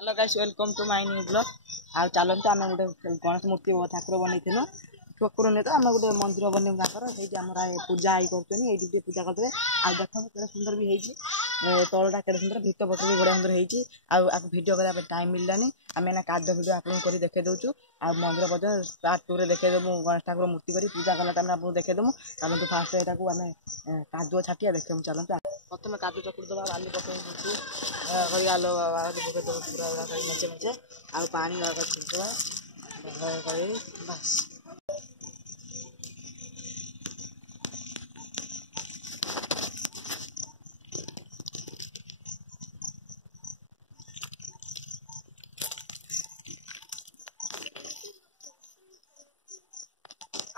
Hello guys welcome to my new blog. आ चलते आम गोटे गणेश मूर्ति ठाकुर बनई ठाकुर नहीं तो आम गोटे मंदिर बन से पूजा आई कर पूजा करते देख के सुंदर भी तलटा के सुंदर भित पट भी बढ़िया सुंदर होती भिडियो करने टाइम मिललानी आम कार्ड भिडियो आपको कर देखे दूसु आ मंदिर पर्यटन पार्ट 2 देखेदेमु गणेश ठाकुर मूर्ति कर पूजा कला टाइम आपको देखेदेमु। चलते फास्ट यहाँ आम कादुआ छाटिया देखे चलते प्रथम कादु चकुड़ी दबा बाली पकड़ आलो पूरा मेचे मेचे आ पानी बस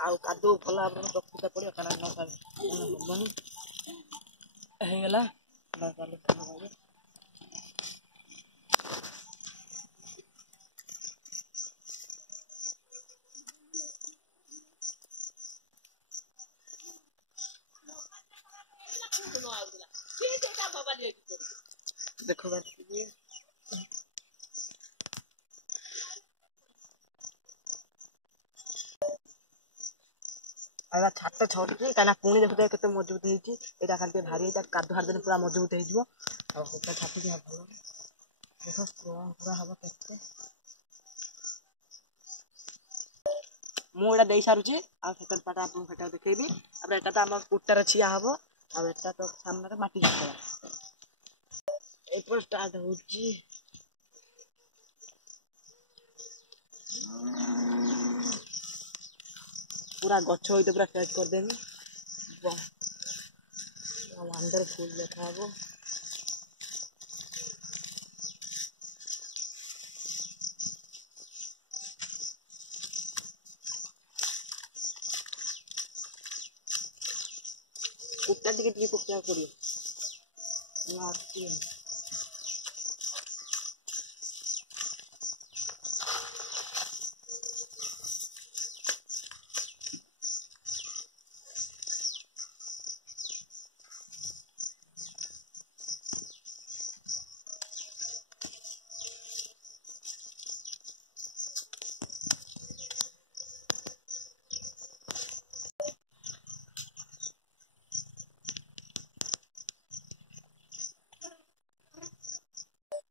आउ कादू भला रखा पड़े कारण हेनी है देखो छाट छुटी कहीं पुणी देखते के मजबूत होता खाली भारी कादू हार दिन पूरा मजबूत हो छाटी भल देख पूरा हम के मुझे दे सारूँ आकेंड पार्ट आपको देखेबी एटा तो आम कुटार छिया हम आटा तो सामने माटी एपर स्टार्ट हो पूरा गछ हो पूरा सेट करदेमी वंडरफुल देखा कुटा टी पकड़ा पड़े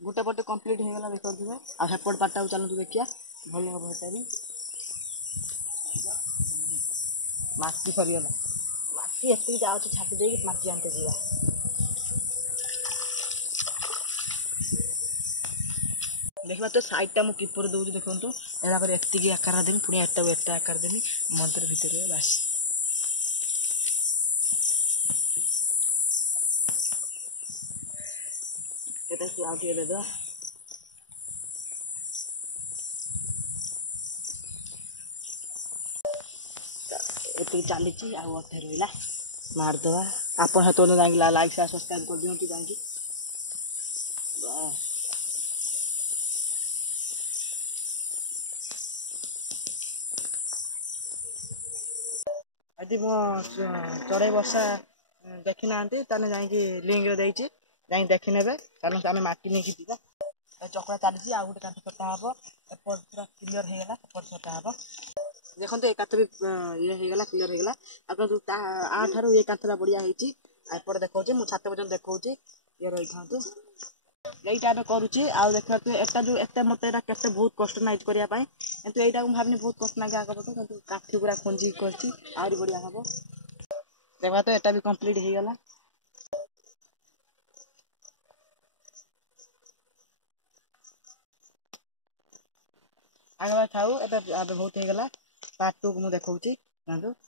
गोटे पटे कम्प्लीट हो गला देखिए आसेपट पार्टा चलते देखिए भल हम एटा भी मटी सरीगला मटी एत जाऊँ छापी दे मटी आनते जा देखा तो सैडटा मुझे किपर दूसरी देखो एराक एति आकार देवी पुणी एटा एट आकार देवी मंदिर भितर बास देद ये चली आधे रहा मारदे आप लाइक सब्सक्राइब कर दिखाँ जाकि यदि मो चढ़ई बर्षा देखी ना जाकि लिंक जा देखी ने कारण आम मटी नहीं जीवा चकड़ा चली आ गए कांथ छटा हम एपट पूरा क्लीयर होगा एपट छटा हम देखो ये कांथ भी ये होगा क्लीयर होगा आठ ये कांथटा बढ़िया होपट देखा मुझे छात पर्यटन देखा ये रही था यहीटा करुच्ची आउ देखा एटा जो एत मत के बहुत कष्ट ना करने कितु यहीटा भावनी बहुत कष्ट लगे आग पटे कि काठी पूरा खंजी कर बढ़िया हम देखा तो एटा भी कम्प्लीट हो गला आगे था बहुत होगा पार्ट 2 को मुझे देखा।